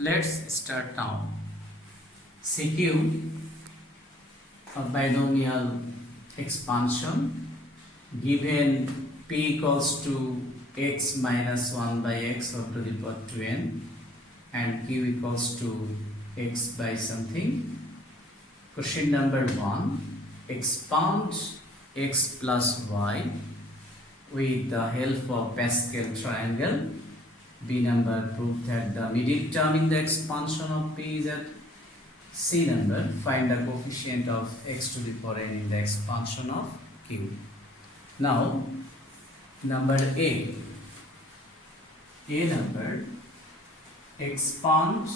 Let's start now. CQ of binomial expansion given p equals to x minus 1 by x or to the power 2n and q equals to x by something. Question number 1. Expand x plus y with the help of Pascal triangle. B number proved that the middle term in the expansion of p is at C number. Find the coefficient of x to the power n in the expansion of q. Now, number A number, expand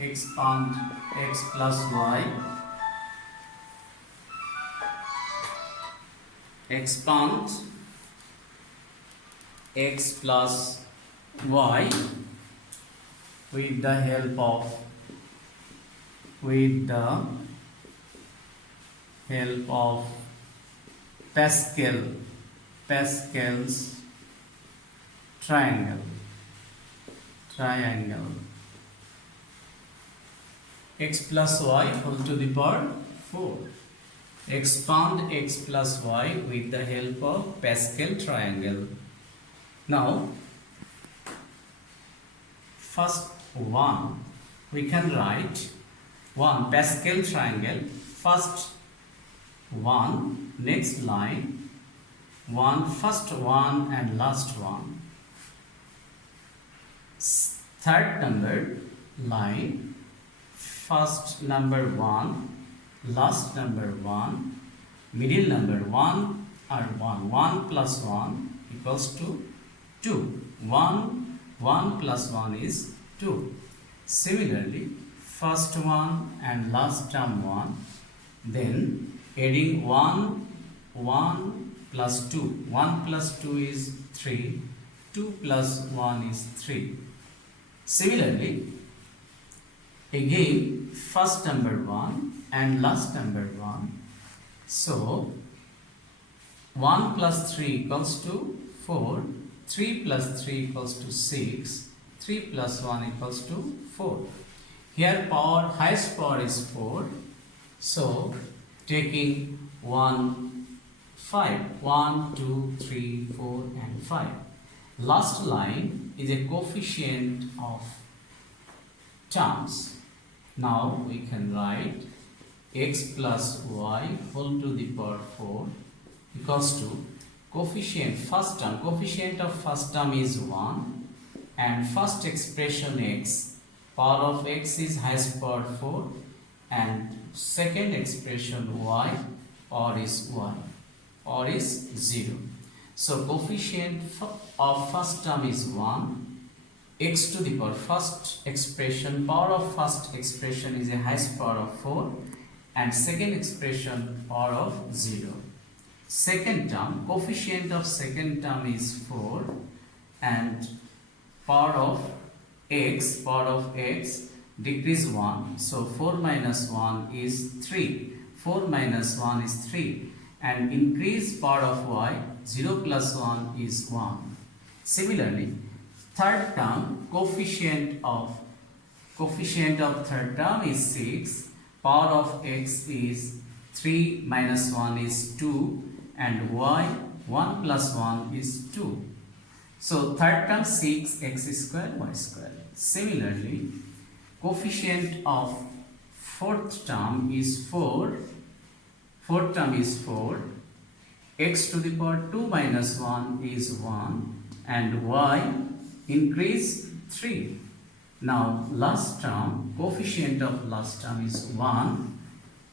x plus y, expand x plus y with the help of Pascal's triangle. X plus y whole to the power 4. Expand x plus y with the help of Pascal triangle. Now, first one, we can write one Pascal triangle. First one, next line, one, first one and last one. Third number line, first number 1, last number 1, middle number 1 or 1. 1 plus 1 equals to 2. 1 plus 1 is 2. Similarly, first one and last term 1, then adding 1 plus 2. 1 plus 2 is 3. 2 plus 1 is 3. Similarly, again first number 1 and last number 1. So 1 plus 3 equals to 4. 3 plus 3 equals to 6. 3 plus 1 equals to 4. Here power, highest power is 4. So taking 1, 5. 1, 2, 3, 4 and 5. Last line is a coefficient of terms. Now we can write x plus y whole to the power 4 equals to coefficient of first term is 1 and first expression x, power of x is highest power 4 and second expression y, power is 1, power is 0. So coefficient of first term is 1, x to the power first expression, power of first expression is a highest power of 4 and second expression power of 0. Second term, coefficient of second term is 4 and power of x decrease 1. So 4 minus 1 is 3. 4 minus 1 is 3 and increase power of y, 0 plus 1 is 1. Similarly, third term, coefficient of third term is 6. Power of x is 3 minus 1 is 2 and y, 1 plus 1 is 2. So third term 6 x square y square. Similarly, coefficient of fourth term is 4. Fourth term is 4. X to the power 2 minus 1 is 1 and y increase 3. Now last term, coefficient of last term is 1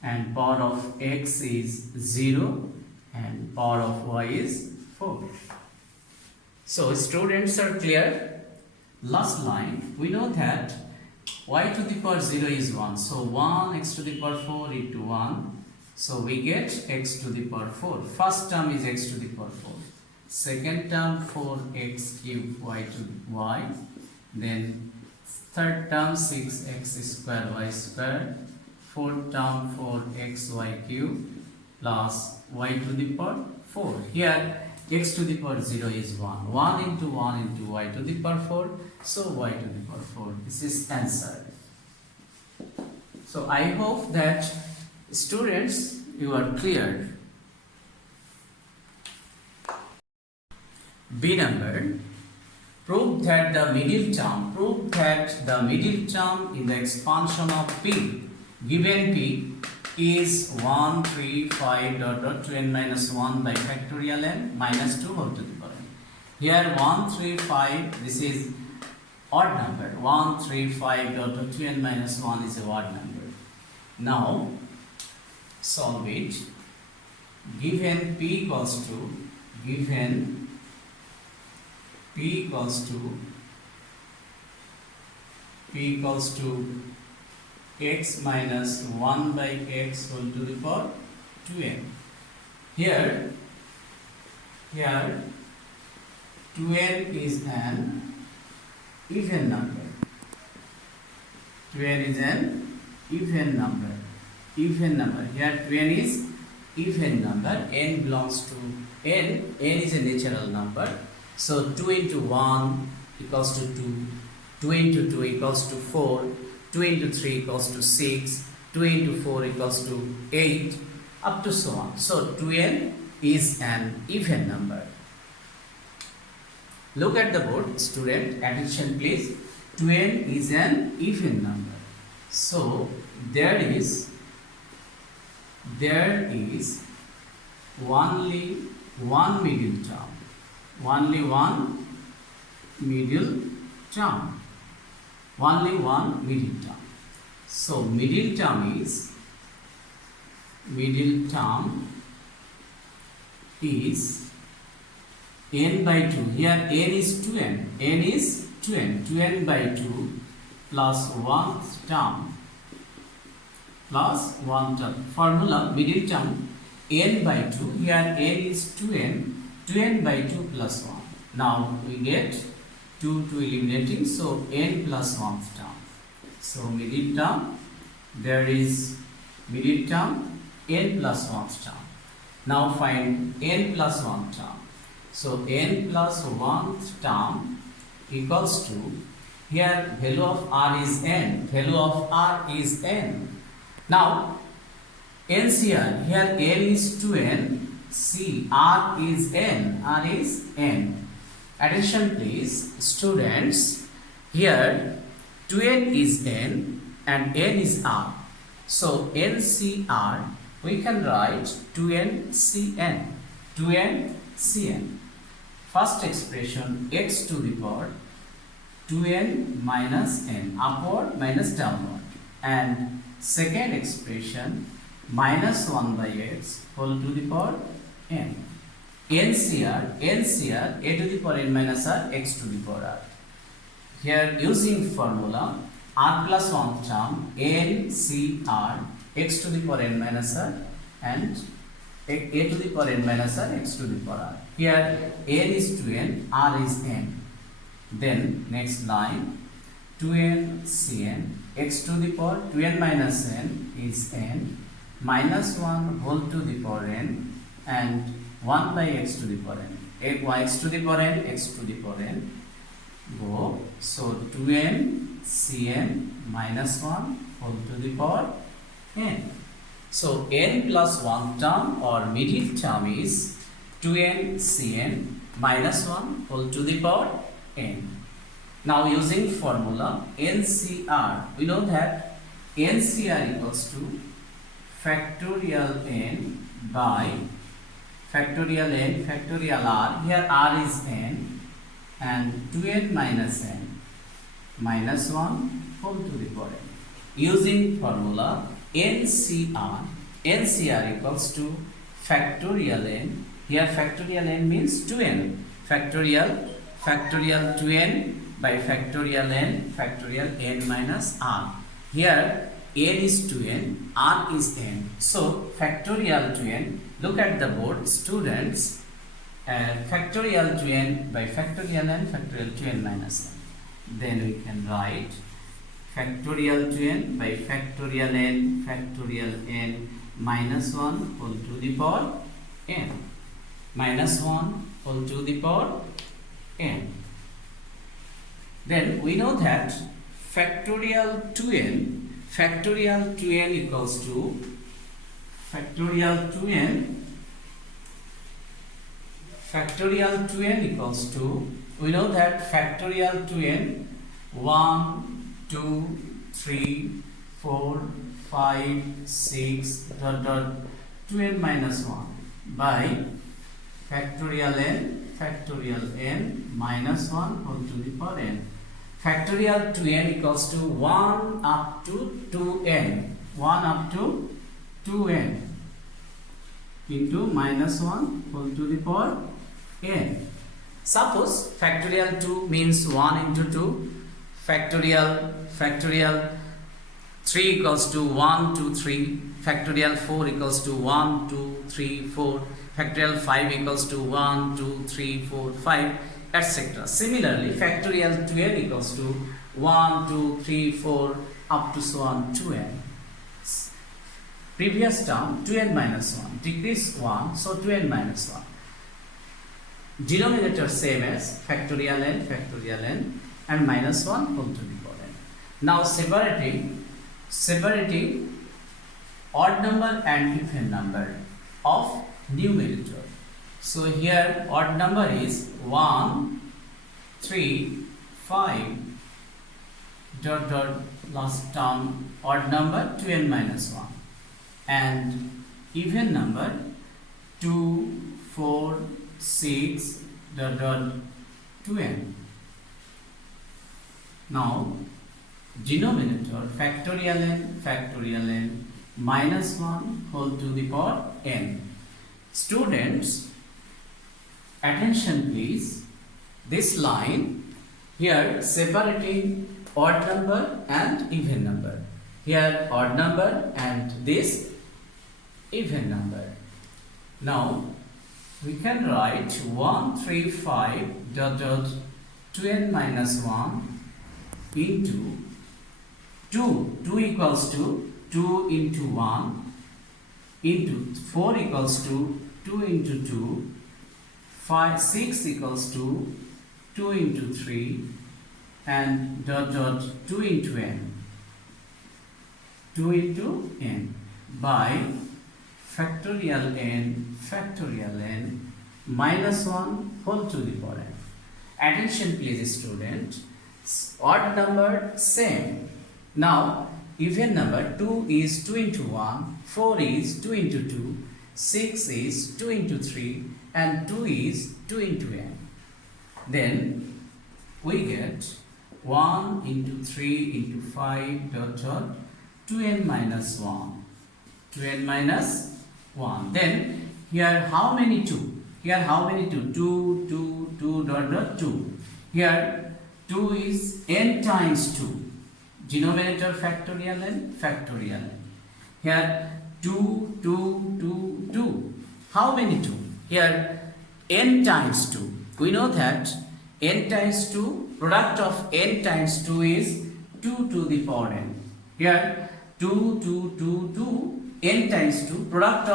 and power of x is 0 and power of y is 4. So students are clear? Last line, we know that y to the power 0 is 1. So 1 x to the power 4 into 1. So we get x to the power 4. First term is x to the power 4. Second term 4x cube y to y. Then third term 6x square y square. Fourth term 4xy cube plus y to the power 4. Here x to the power 0 is 1. 1 into 1 into y to the power 4. So y to the power 4. This is answer. So I hope that students, you are clear. B number. Prove that the middle term in the expansion of P, given P, is 1, 3, 5, dot, dot, 2n minus 1 by factorial n minus 2 whole to the power n. Here 1, 3, 5, this is odd number. 1, 3, 5, dot, dot, 2n minus 1 is a odd number. Now, solve it. Given P equals to, P equals to x minus 1 by x whole to the power 2n. Here 2n is an even number. 2n is an even number. Here 2n is even number. N belongs to n. N is a natural number. So 2 into 1 equals to 2. 2 into 2 equals to 4. 2 into 3 equals to 6. 2 into 4 equals to 8. Up to so on. So 2n is an even number. Look at the board, student. Attention please. 2n is an even number. So there is only one middle term. Only one middle term. So middle term is n by 2. Here n is 2n. n is 2n. 2n by 2 plus 1 term. Formula middle term n by 2. Here n is 2n. 2n by 2 plus 1. Now we get 2 eliminating. So n plus 1 term. So middle term, there is middle term n plus 1 term. Now find n plus 1 term. So n plus 1 term equals to, here value of r is n. Now NCR, here n is 2n. See, r is n. Attention please, students. Here 2n is n and n is r. So NCR, we can write 2nCn. First expression, x to the power 2n minus n, upward minus downward. And second expression, minus 1 by x whole to the power n. NCR, a to the power n minus r, x to the power r. Here using formula, r plus 1 term, NCR, x to the power n minus r, and a to the power n minus r, x to the power r. Here n is 2n, r is n. Then next line, 2nCn, x to the power 2n minus n is n, minus 1 whole to the power n, and 1 by x to the power n. X to the power n, x to the power n. Go. So 2nCn minus 1 whole to the power n. So n plus 1 term or middle term is 2nCn minus 1 whole to the power n. Now using formula NCR, we know that NCR equals to factorial n by factorial n factorial r. Here r is n and 2n minus n minus 1 whole to the power n. Using formula NCR equals to factorial n. Here factorial n means 2n. Factorial 2n by factorial n minus r. Here n is 2n, r is n. So factorial 2n, look at the board, students. Factorial 2n by factorial n, factorial 2n minus n. Then we can write factorial 2n by factorial n minus 1 whole to the power n. Minus 1 whole to the power n. Then we know that factorial 2n equals to factorial 2n equals to, we know that factorial 2n 1 2 3 4 5 6 dot dot 2n minus 1 by factorial n minus 1 whole to the power n. Factorial 2n equals to 1 up to 2n, 1 up to 2n into minus 1 whole to the power n. Suppose factorial 2 means 1 into 2, factorial 3 equals to 1 2 3, factorial 4 equals to 1 2 3 4, factorial 5 equals to 1 2 3 4 5, etc. Similarly, factorial 2n equals to 1 2 3 4 up to so on 2n. Previous term 2n minus 1, decrease 1, so 2n minus 1. Denominator same as factorial n and minus 1 whole to the power n. Now separating odd number and even number of numerator. So here odd number is 1 3 5 dot dot last term odd number 2n minus 1, and even number 2 4 6 dot dot 2n. Now denominator factorial n minus 1 whole to the power n. Students, attention please. This line here separating odd number and even number. Here odd number and this even number. Now we can write 135 dot dot 2n minus 1 into 2 equals to 2 into 1 into 4 equals to 2 into 2, 6 equals to 2 into 3, and dot dot 2 into n by factorial n minus 1 whole to the power n. Attention please student, odd number same. Now even number 2 is 2 into 1, 4 is 2 into 2, 6 is 2 into 3, and 2 is 2 into n. Then we get 1 into 3 into 5 dot dot 2n minus 1. 2n minus 1. Then here how many 2? Here how many 2? 2, 2, 2 dot dot 2. Here 2 is n times 2. Denominator factorial n. Here 2, 2, 2, 2. How many 2? Here n times 2. We know that n times 2, product of n times 2 is 2 to the power n. Here 2, 2, 2, 2, n times 2, product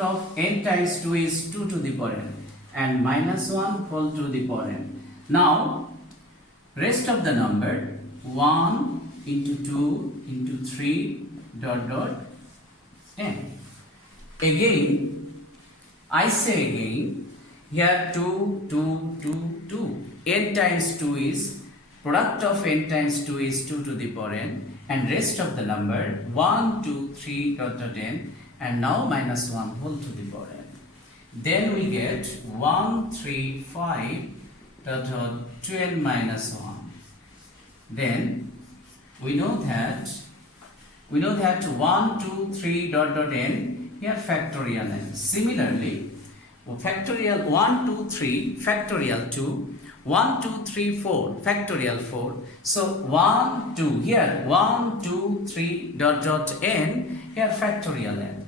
of n times 2 is 2 to the power n, and minus 1 whole to the power n. Now rest of the number 1 into 2 into 3 dot dot n. Again, I say again, here 2, 2, 2, 2. n times 2 is, product of n times 2 is 2 to the power n, and rest of the number 1, 2, 3 dot dot n, and now minus 1 whole to the power n. Then we get 1, 3, 5 dot dot 2n minus 1. Then we know that 1, 2, 3 dot dot n, here factorial n. Similarly, factorial 1, 2, 3 factorial 2, 1, 2, 3, 4 factorial 4. So 1, 2, here 1, 2, 3 dot dot n, here factorial n,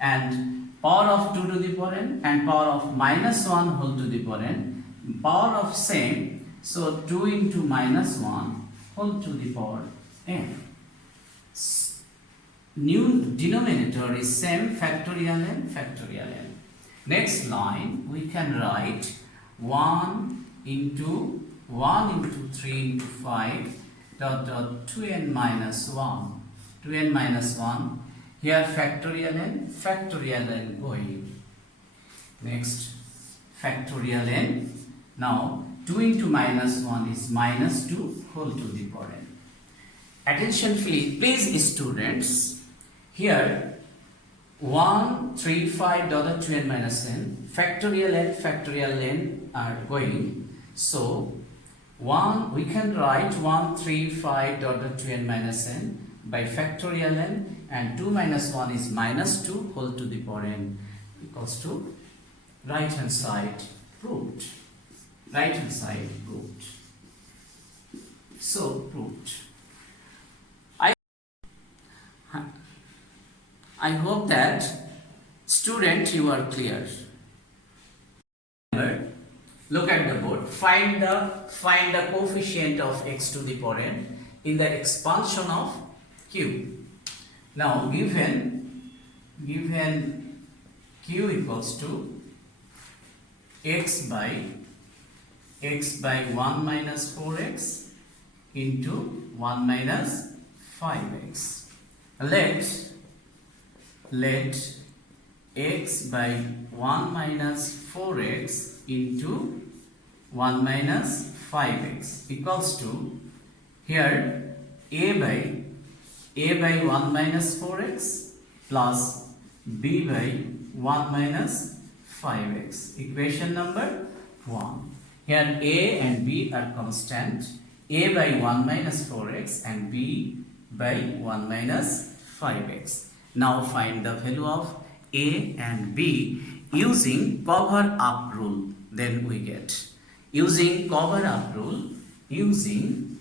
and power of 2 to the power n and power of minus 1 whole to the power n, power of same, so 2 into minus 1 whole to the power n. New denominator is same, factorial n. Next line, we can write 1 into 3 into 5 dot 2n minus 1. 2n minus 1. Here factorial n going. Next, factorial n. Now, 2 into minus 1 is minus 2 whole to the power n. Attention please students. Here 1, 3, 5 dot 2n minus n, factorial n are going. So 1, we can write 1, 3, 5 dot 2n minus n by factorial n, and 2 minus 1 is minus 2 whole to the power n equals to right hand side proved. Right hand side proved. So proved. I hope that student you are clear. Look at the board. Find the coefficient of x to the power n in the expansion of q. Now given q equals to x by 1 minus 4x into 1 minus 5x. Let x by 1 minus 4x into 1 minus 5x equals to here a by 1 minus 4x plus b by 1 minus 5x. Equation number 1. Here a and b are constant. A by 1 minus 4x and b by 1 minus 5x. Now find the value of a and b using cover up rule. Then we get using cover up rule, using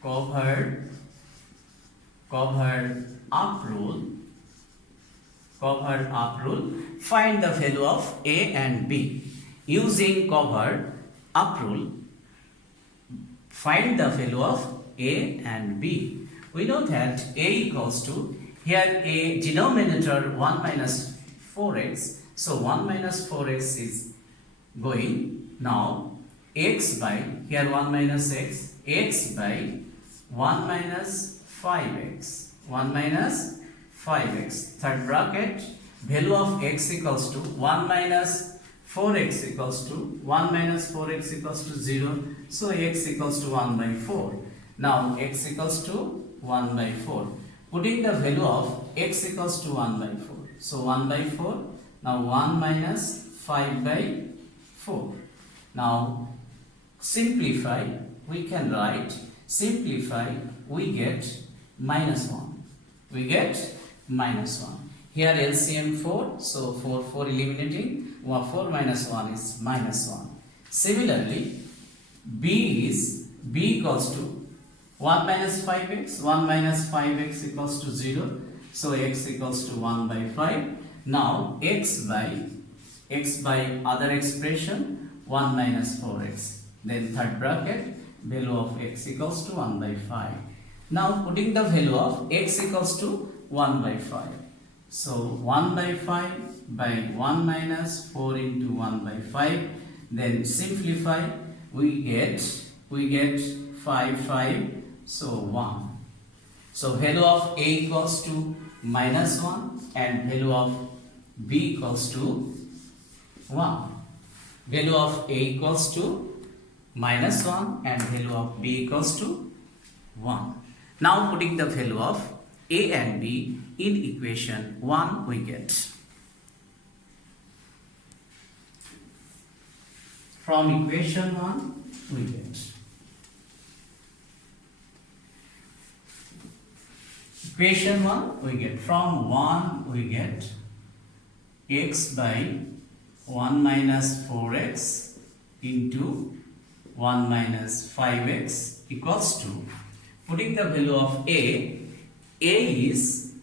cover up rule, find the value of a and b. Using cover up rule, find the value of a and b. We know that a equals to, here a denominator 1 minus 4x, so 1 minus 4x is going. Now x by, here 1 minus x by 1 minus 5x, 1 minus 5x, third bracket, value of x equals to 1 minus 4x equals to 1 minus 4x equals to 0, so x equals to 1 by 4. Now x equals to 1 by 4. Putting the value of x equals to 1 by 4. So 1 by 4. Now 1 minus 5 by 4. Now simplify. We can write. Simplify. We get minus 1. We get minus 1. Here LCM 4. So 4 eliminating. 4 minus 1 is minus 1. Similarly, b equals to 1 minus 5x, 1 minus 5x equals to 0, so x equals to 1 by 5. Now x by other expression 1 minus 4x, then third bracket, value of x equals to 1 by 5. Now putting the value of x equals to 1 by 5. So 1 by 5 by 1 minus 4 into 1 by 5, then simplify, we get 5, so 1. So value of a equals to minus 1 and value of b equals to 1. Value of a equals to minus 1 and value of b equals to 1. Now putting the value of a and b in equation 1, we get. From equation 1, we get. Equation 1, we get. From 1, we get x by 1 minus 4x into 1 minus 5x equals to, putting the value of a is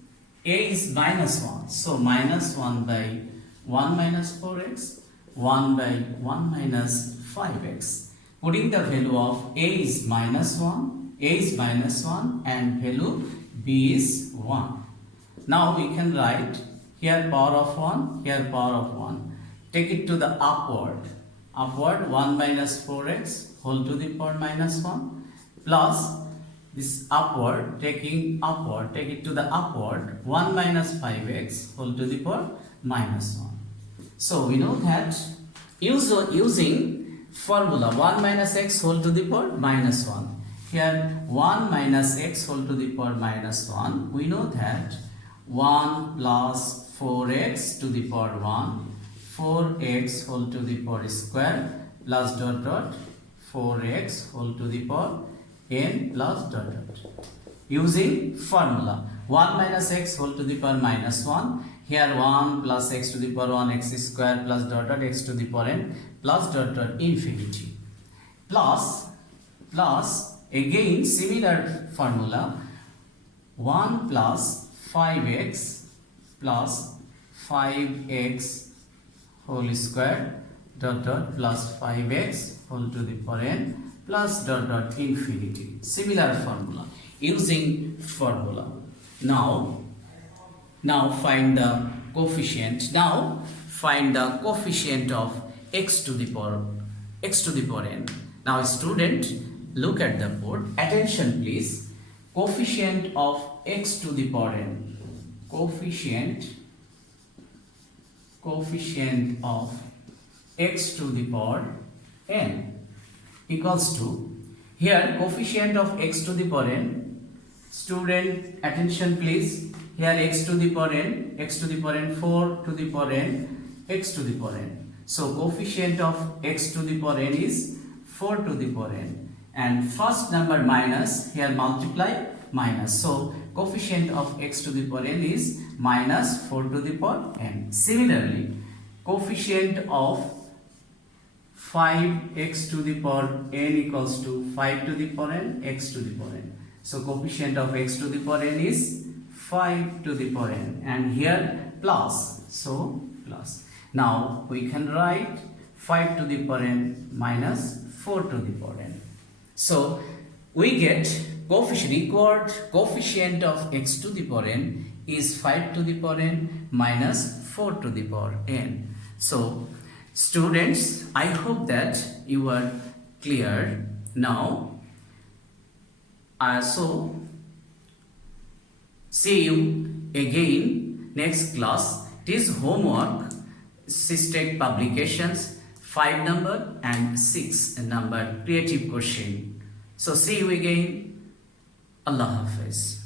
minus 1. So minus 1 by 1 minus 4x, 1 by 1 minus 5x. Putting the value of a is minus 1, and value b is 1. Now we can write here power of 1, here power of 1. Take it to the upward. Upward 1 minus 4x whole to the power minus 1 plus this upward, take it to the upward 1 minus 5x whole to the power minus 1. So we know that using formula 1 minus x whole to the power minus 1. Here 1 minus x whole to the power minus 1. We know that 1 plus 4x to the power 1, 4x whole to the power square plus dot dot 4x whole to the power n plus dot dot. Using formula 1 minus x whole to the power minus 1. Here 1 plus x to the power 1 x square plus dot dot x to the power n plus dot dot infinity. Plus again similar formula 1 plus 5x plus 5x whole square dot dot plus 5x whole to the power n plus dot dot infinity. Similar formula using formula. Now find the coefficient. Now find the coefficient of x to the power n. Now student, look at the board. Attention please. Coefficient of x to the power n. Coefficient of x to the power n equals to, here coefficient of x to the power n. Student, attention please. Here x to the power n, 4 to the power n, x to the power n. So coefficient of x to the power n is 4 to the power n, and first number minus, here multiply minus. So coefficient of x to the power n is minus 4 to the power n. Similarly, coefficient of 5x to the power n equals to 5 to the power n, x to the power n. So coefficient of x to the power n is 5 to the power n, and here plus, so plus. Now we can write 5 to the power n minus 4 to the power n. So we get required coefficient of x to the power n is 5 to the power n minus 4 to the power n. So students, I hope that you are clear now. So see you again next class. It is homework, Systech Publications 5 number and 6 number creative question. So see you again. Allah Hafiz.